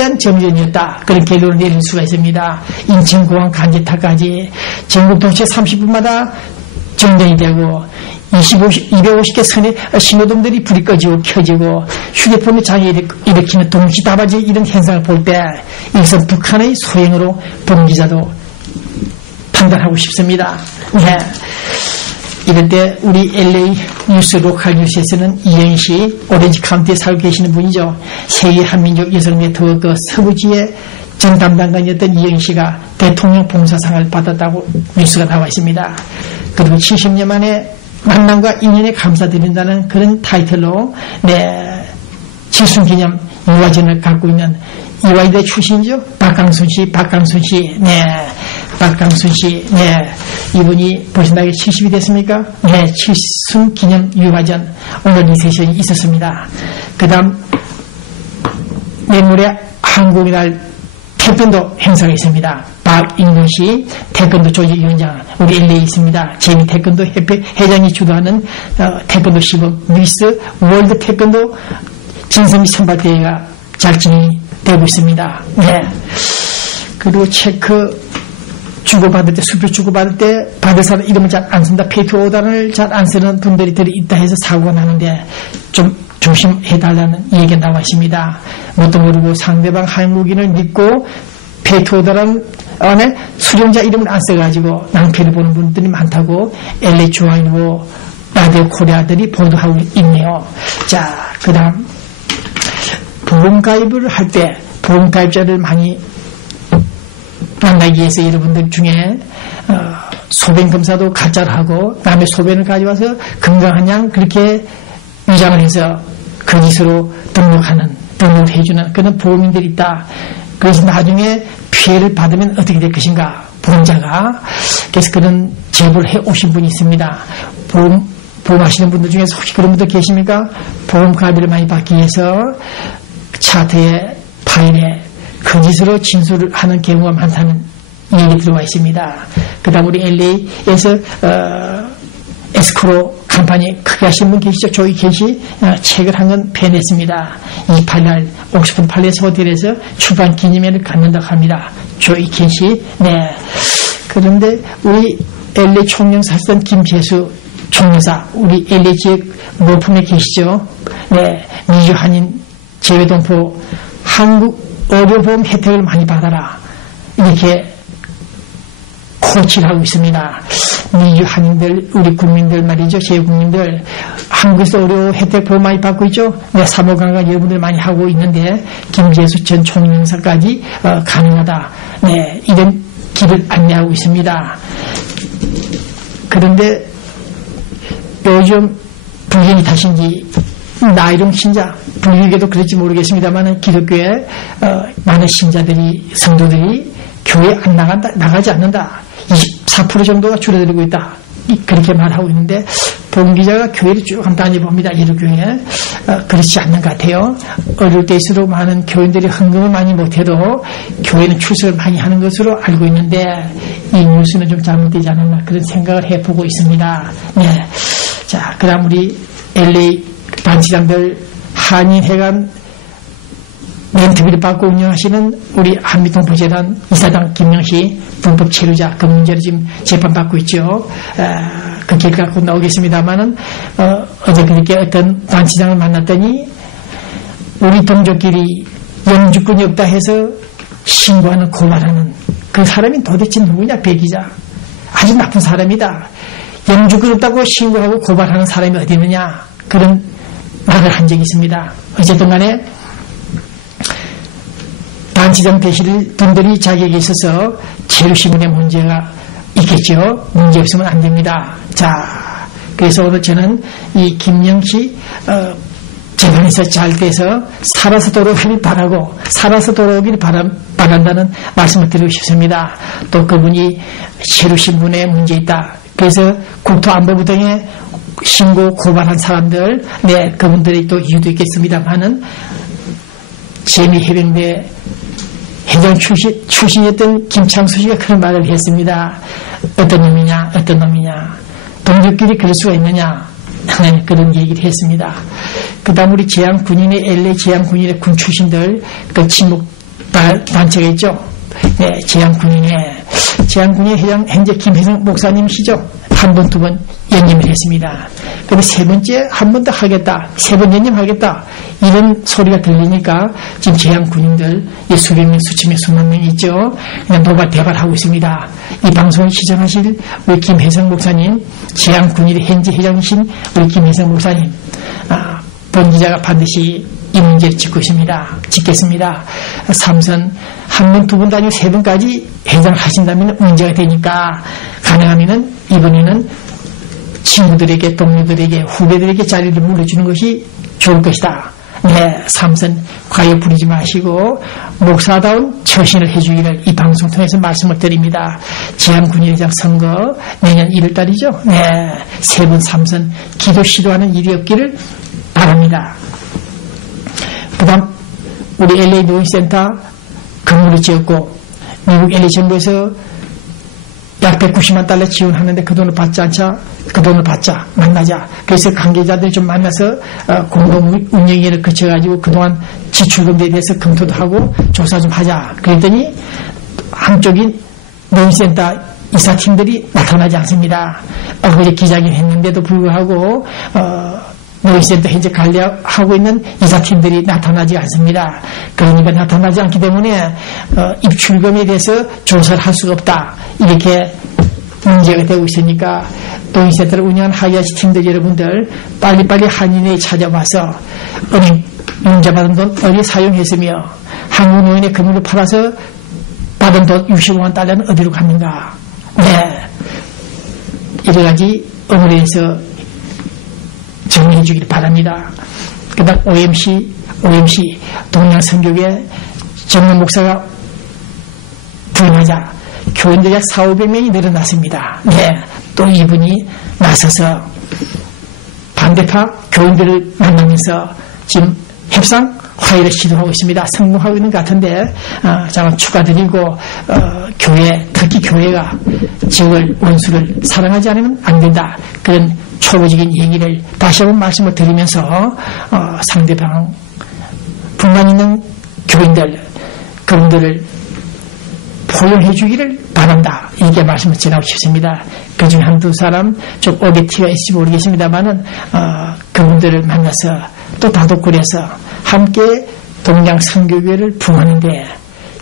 막대한 정전이었다. 그런 결론을 내릴 수가 있습니다. 인천공항 간제탑까지 전국 도시에 30분마다 정전이 되고 250개 선의 신호등들이 불이 꺼지고 켜지고 휴대폰의 장애를 일으키는 동시다발적 이런 현상을 볼 때 이것은 북한의 소행으로 본 기자도 판단하고 싶습니다. 네. 이럴 때 우리 LA 뉴스 로컬 뉴스에서는 이영희 오렌지 카운티에 살고 계시는 분이죠. 세계 한민족 여성 네트워크 서부지의 전 담당관이었던 이영희 씨가 대통령 봉사상을 받았다고 뉴스가 나와 있습니다. 그리고 70년 만에 만남과 인연에 감사드린다는 그런 타이틀로 칠순기념 유화전을 갖고 있는 이화여대 출신이죠. 박강순 씨, 박강순 씨, 이분이 벌써 나이가 70이 됐습니까? 칠순기념 유화전 오늘 이 세션이 있었습니다. 그 다음 내일모레 한국이날 태권도 행사가 있습니다. 박인근 씨 태권도 조직위원장 우리 LA에 있습니다. 제미 태권도 협회 회장이 주도하는 태권도 시범 미스 월드 태권도 진선미 선발대회가 잘 진행이 되고 있습니다. 네. 그리고 체크 주고받을 때 수표 주고받을 때 받을 사람 이름을 잘 안 쓴다. 페이트 오더를 잘 안 쓰는 분들이 있다 해서 사고가 나는데 좀 조심해달라는 얘기가 나와 있습니다. 뭣도 모르고 상대방 한국인을 믿고 페이트 오더라는 안에 수령자 이름을 안 써가지고 낭패를 보는 분들이 많다고 LA 중앙일보 라디오 코리아들이 보도하고 있네요. 자, 그 다음 보험가입을 할 때 보험가입자를 많이 만나기 위해서 여러분들 중에 소변 검사도 가짜로 하고 남의 소변을 가져와서 건강한 양 그렇게 위장을 해서 거짓으로 등록을 해주는 그런 보험인들이 있다. 그래서 나중에 피해를 받으면 어떻게 될 것인가 보험자가. 그래서 그런 제보를 해 오신 분이 있습니다. 보험하시는 분들 중에서 혹시 그런 분들 계십니까? 보험 가입을 많이 받기 위해서 차트에 파일에 거짓으로 진술을 하는 경우가 많다는 얘기 들어와 있습니다. 그 다음 우리 LA에서 에스크로 컴퍼니 크게 하신 분 계시죠? 조이 캣이 책을 한 권 펴냈습니다. 28날 옥스퍼드 팔레스 호텔에서 출판 기념회를 갖는다고 합니다. 조이 캣이. 네. 그런데 우리 LA 총영 사건 김재수 총영사 우리 LA 지역 모품에 계시죠? 네. 미주 한인 재외동포 한국 의료보험 혜택을 많이 받아라. 이렇게 코치를 하고 있습니다. 미주 한인들, 우리 국민들 말이죠. 재외국민들, 한국에서 의료 혜택 보험 많이 받고 있죠. 네, 사모관광 여러분들 많이 하고 있는데, 김재수 전 총영사까지 가능하다. 네, 이런 길을 안내하고 있습니다. 그런데 요즘 불경이 탓인지, 나이롱 신자, 불교계도 그럴지 모르겠습니다만 기독교에 많은 신자들이 성도들이 교회 안 나가지 않는다. 24% 정도가 줄어들고 있다. 그렇게 말하고 있는데 본 기자가 교회를 쭉 한번 다녀봅니다. 예루교회에 그렇지 않는 것 같아요. 어릴 때일수록 많은 교인들이 헌금을 많이 못해도 교회는 출석을 많이 하는 것으로 알고 있는데 이 뉴스는 좀 잘못되지 않았나 그런 생각을 해보고 있습니다. 네. 자, 그 다음 우리 LA 단체장들 한인회관 멘트비를 받고 운영하시는 우리 한미동포재단 이사장 김명희 불법 체류자 그 문제로 지금 재판받고 있죠. 그 결과가 곧 나오겠습니다만은 어제 그렇게 어떤 단체장을 만났더니 우리 동족끼리 영주권이 없다 해서 신고하는 고발하는 그 사람이 도대체 누구냐. 배기자 아주 나쁜 사람이다. 영주권 없다고 신고하고 고발하는 사람이 어디 있느냐. 그런 말을 한 적이 있습니다. 어쨌든 간에 단체장 되실 분들이 자격이 있어서 체류신문의 문제가 있겠죠. 문제 없으면 안 됩니다. 자, 그래서 오늘 저는 이 김영희 재판에서 잘 돼서 살아서 돌아오길 바라고 살아서 돌아오길 바란다는 말씀을 드리고 싶습니다. 또 그분이 체류신문에 문제 있다. 그래서 국토안보부 등에 신고 고발한 사람들, 네, 그분들이 또 이유도 있겠습니다만은 재미해병대 회장 출신이었던 김창수 씨가 그런 말을 했습니다. 어떤 놈이냐, 어떤 놈이냐. 동족끼리 그럴 수가 있느냐. 네, 그런 얘기를 했습니다. 그 다음 우리 재향군인의 LA 재향군인의 군 출신들 그 친목 단체가 있죠. 네, 제양군인의 회장 현재 김혜성 목사님이시죠. 한 번, 두 번 연임을 했습니다. 그런데 세 번째 한 번 더 하겠다, 세 번 연임하겠다 이런 소리가 들리니까 지금 제양군인들 수백 명, 수천 명, 수만 명 있죠. 그냥 노발대발하고 있습니다. 이 방송을 시청하실 우리 김혜성 목사님, 제양군인의 현재 회장이신 우리 김혜성 목사님, 본 기자가 반드시 이 문제를 짚겠습니다. 삼선 한 번, 두 번 아니고 세 번까지 회장을 하신다면 문제가 되니까 가능하면은 이번에는 친구들에게, 동료들에게, 후배들에게 자리를 물려주는 것이 좋을 것이다. 네, 삼선 과욕 부리지 마시고 목사다운 처신을 해주기를 이 방송 통해서 말씀을 드립니다. 제양군의회장 선거 내년 1월달이죠. 네, 세 번 삼선 기도 시도하는 일이 없기를 바랍니다. 그 다음 우리 LA 노인센터 건물을 지었고 미국 LA 정부에서 약 190만 달러 지원하는데 그 돈을 받지 않자, 그 돈을 받자, 만나자. 그래서 관계자들이 좀 만나서 공동 운영회를 거쳐가지고 그동안 지출금에 대해서 검토도 하고 조사 좀 하자. 그랬더니 한쪽인 노인센터 이사팀들이 나타나지 않습니다. 어제 기자회견 했는데도 불구하고 노인센터 현재 관리하고 있는 이사팀들이 나타나지 않습니다. 그러니까 나타나지 않기 때문에 입출금에 대해서 조사를 할 수가 없다. 이렇게 문제가 되고 있으니까 노인센터를 운영하는 하이아시 팀들 여러분들 빨리빨리 한인회에 찾아와서 은행 융자받은 돈 어디 사용했으며 한국 노인의 건물을 팔아서 받은 돈 65만 달러는 어디로 갔는가. 네, 여러 가지 의문에서 정리해 주길 바랍니다. 그 다음 OMC 동양선교회 정문 목사가 부임하자 교인들 약 400~500명이 늘어났습니다. 네, 또 이분이 나서서 반대파 교인들을 만나면서 지금 협상 화해를 시도하고 있습니다. 성공하고 있는 것 같은데 저는 축하드리고 특히 교회가 지역을 원수를 사랑하지 않으면 안 된다. 그런 초보적인 얘기를 다시 한번 말씀을 드리면서 상대방 불만 있는 교인들 그분들을 포용해 주기를 바란다. 이렇게 말씀을 전하고 싶습니다. 그중에 한두 사람 좀 오게티가 있을지 모르겠습니다만은 그분들을 만나서 또 다독거려서 함께 동양선교회를 부흥하는데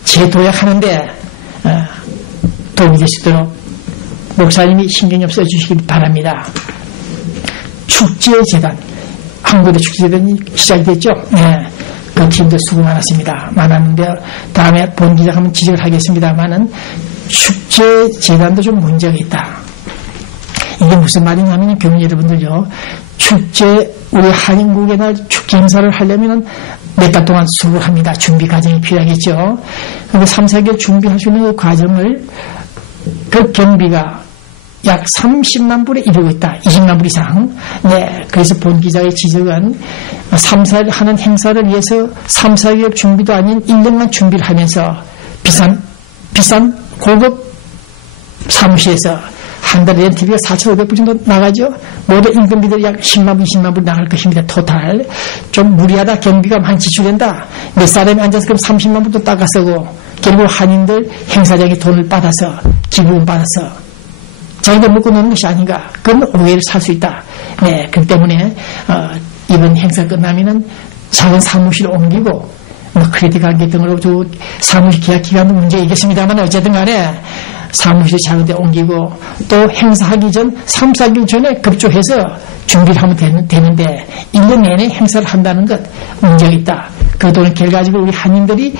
재도약하는데 도움이 될 수 있도록 목사님이 신경이 써주시길 바랍니다. 축제재단, 한국의 축제재단이 시작이 됐죠. 네, 그 팀들 수고 많았는데 다음에 본 기자가 한번 지적을 하겠습니다만은 축제재단도 좀 문제가 있다. 이게 무슨 말이냐면 교민 여러분들요, 우리 한인국의 날 축제 행사를 하려면 몇 달 동안 수고를 합니다. 준비 과정이 필요하겠죠. 그런데 3, 4개월 준비할 수 있는 그 과정을 그 경비가 약 30만 불에 이르고 있다. 20만 불 이상. 네, 그래서 본 기자의 지적은 3, 4일 하는 행사를 위해서 3, 4개월 준비도 아닌 1년만 준비를 하면서 비싼 고급 사무실에서 한 달에 렌트비가 4,500불 정도 나가죠. 모두 임금비들이 약 10만 불, 20만 불 나갈 것입니다. 토탈. 좀 무리하다. 경비가 많이 지출된다. 몇 사람이 앉아서 그럼 30만 불도 닦아 쓰고 결국 한인들 행사장에 돈을 받아서 기부금 받아서 자기들 먹고 노는 것이 아닌가. 그건 오해를 살 수 있다. 네, 그렇기 때문에 이번 행사 끝나면은 작은 사무실을 옮기고 크레딧 관계 등으로 사무실 계약 기간도 문제 있겠습니다만 어쨌든 간에 사무실 작은 데 옮기고 또 행사하기 전 3, 4개월 전에 급조해서 준비를 하면 되는데 1년 내내 행사를 한다는 것 문제가 있다. 그 돈을 결과적으로 우리 한인들이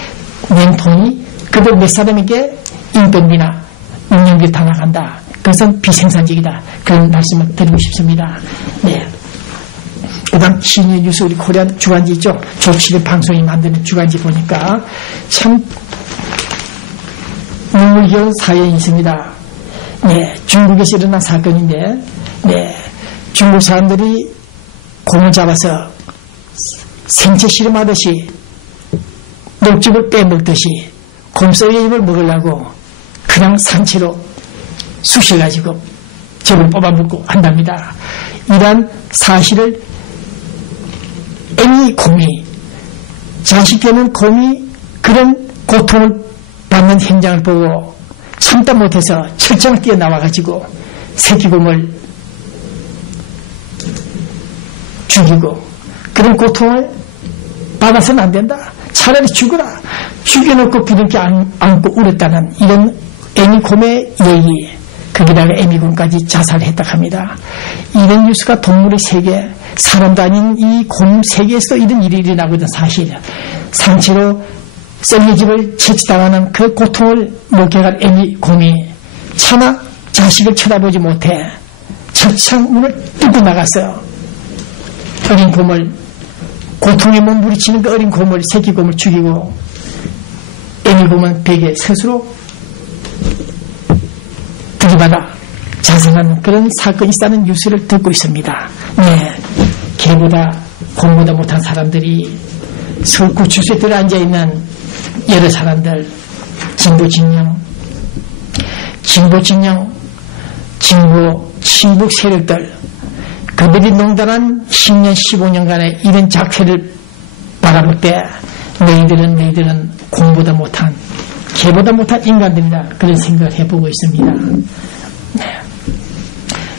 낸 돈이 그들 몇 사람에게 인건비나 운영비를 다 나간다. 그것은 비생산적이다. 그런 말씀을 드리고 싶습니다. 네. 그 다음 시니어 뉴스 우리 코리안 주간지 있죠. 조치된 방송이 만드는 주간지 보니까 참 눈물겨운 사연이 있습니다. 네, 중국에서 일어난 사건인데, 네, 중국 사람들이 곰을 잡아서 생채 씨름하듯이 녹즙을 빼먹듯이 곰썩이를 먹으려고 그냥 산채로 쑤셔가지고 접을 뽑아먹고 한답니다. 이러한 사실을 애미 곰이 자식 되는 곰이 그런 고통을 받는 현장을 보고 참다 못해서 철장을 뛰어나와가지고 새끼곰을 죽이고, 그런 고통을 받아서는 안 된다. 차라리 죽어라. 죽여놓고 부둥켜 안고 울었다는 이런 애미곰의 얘기. 거기다가 애미곰까지 자살했다 합니다. 이런 뉴스가 동물의 세계, 사람도 아닌 이 곰 세계에서도 이런 일이 일어나고 있는 사실. 상체로 썰매집을 채취당하는 그 고통을 목격한 애미곰이 차마 자식을 쳐다보지 못해 철창 문을 뚫고 나가서 어린 곰을, 고통에 몸부리치는 그 어린 곰을, 새끼 곰을 죽이고, 애미곰은 벽에 스스로 들이받아 자살하는 그런 사건이 있다는 뉴스를 듣고 있습니다. 네, 개보다 곰보다 못한 사람들이 서울 구치소에 들어앉아있는 여러 사람들, 진보 친북 세력들, 그들이 농단한 10년 15년간의 이런 작태를 바라볼 때 너희들은 곰보다 못한, 개보다 못한 인간들이다, 그런 생각을 해보고 있습니다. 네.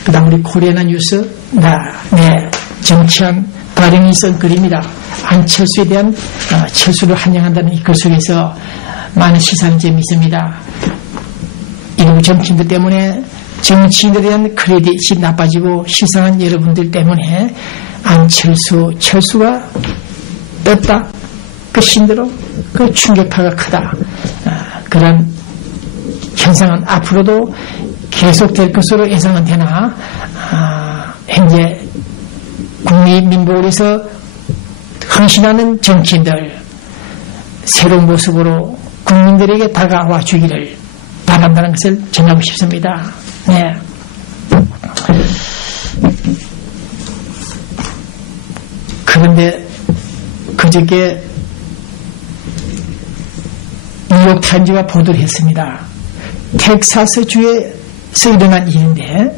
그 다음 우리 코리아나 뉴스, 정치한 발행이 쓴 글입니다. 안철수에 대한 철수를 환영한다는 이 글 속에서 많은 시사는 재미있습니다. 일부 정치인들 때문에 정치인들에 대한 크레딧이 나빠지고 시상한 여러분들 때문에 철수가 떴다. 그 신대로 그 충격파가 크다. 그런 현상은 앞으로도 계속될 것으로 예상은 되나, 현재 국민민복을 위해서 헌신하는 정치인들 새로운 모습으로 국민들에게 다가와 주기를 바란다는 것을 전하고 싶습니다. 네. 그런데 그저께 뉴욕 타임즈가 보도를 했습니다. 텍사스 주에서 일어난 일인데,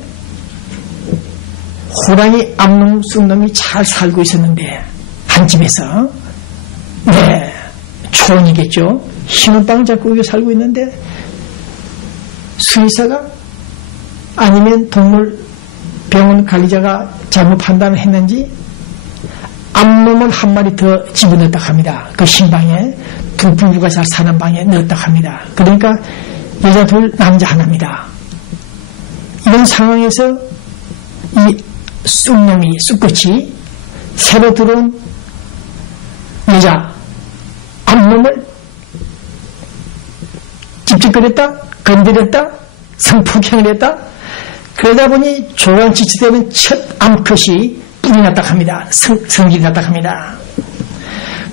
호랑이 암놈 쑥놈이 잘 살고 있었는데 한 집에서, 초원이겠죠. 신혼방을 잡고 여기 살고 있는데 수의사가 아니면 동물병원 관리자가 잘못 판단을 했는지 암놈을 한 마리 더 집어넣었다 합니다. 그 신방에, 두 부부가 잘 사는 방에 넣었다 합니다. 그러니까 여자 둘, 남자 하나입니다. 이런 상황에서 이 쑥꽃이 새로 들어온 여자 암놈을 찝찝거렸다, 건드렸다, 성폭행을 했다. 그러다 보니 조강지치되는 첫 암컷이 뿔이 났다 합니다. 성질이 났다 합니다.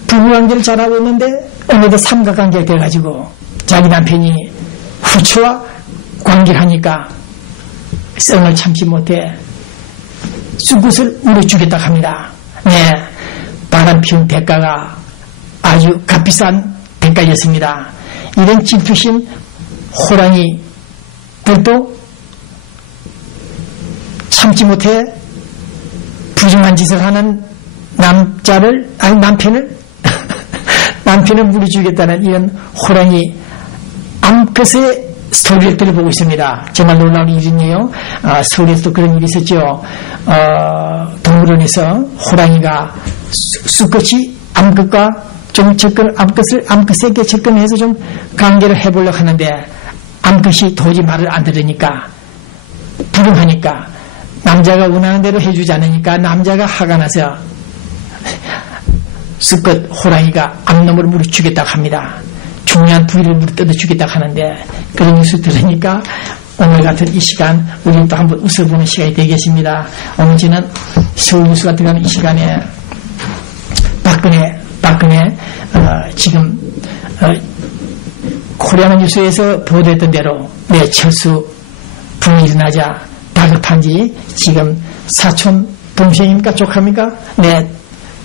부부관계를 잘하고 있는데 어느덧 삼각관계가 돼가지고 자기 남편이 후추와 관계를 하니까 성을 참지 못해 쑥꽃을 물어주겠다 합니다. 네, 바람 피운 대가가 아주 값비싼 대가였습니다. 이런 질투심 호랑이들도 참지 못해 부정한 짓을 하는 남편을 물어주겠다는 이런 호랑이 암컷의 스토리를 들어보고 있습니다. 정말 놀라운 일이네요. 서울에서도 그런 일이 있었죠. 동물원에서 호랑이가 수컷이 암컷과 좀 암컷에게 접근해서 좀 관계를 해보려고 하는데 암컷이 도저히 말을 안 들으니까, 불응하니까, 남자가 원하는 대로 해주지 않으니까 남자가 화가 나서 수컷 호랑이가 암놈을 물어주겠다고 합니다. 중요한 부위를 물어 뜯어주겠다고 하는데, 그런 뉴스 들으니까 오늘 같은 이 시간 우리는 또 한번 웃어보는 시간이 되겠습니다. 오늘 저는 서울 뉴스가 들어가는 이 시간에 박근혜 지금 코리아나 뉴스에서 보도했던 대로 철수 분이 일어나자 다급한지 지금 사촌 동생입니까 조카입니까?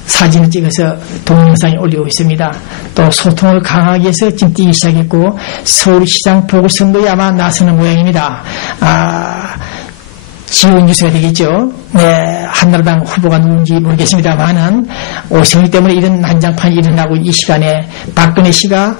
사진을 찍어서 동영상에 올리고 있습니다. 또 소통을 강하게 해서 지금 뛰기 시작했고 서울시장 보궐선거에 아마 나서는 모양입니다. 지원 뉴스가 되겠죠. 한나라당 후보가 누군지 모르겠습니다만은 오세훈 때문에 이런 난장판이 일어나고 이 시간에 박근혜 씨가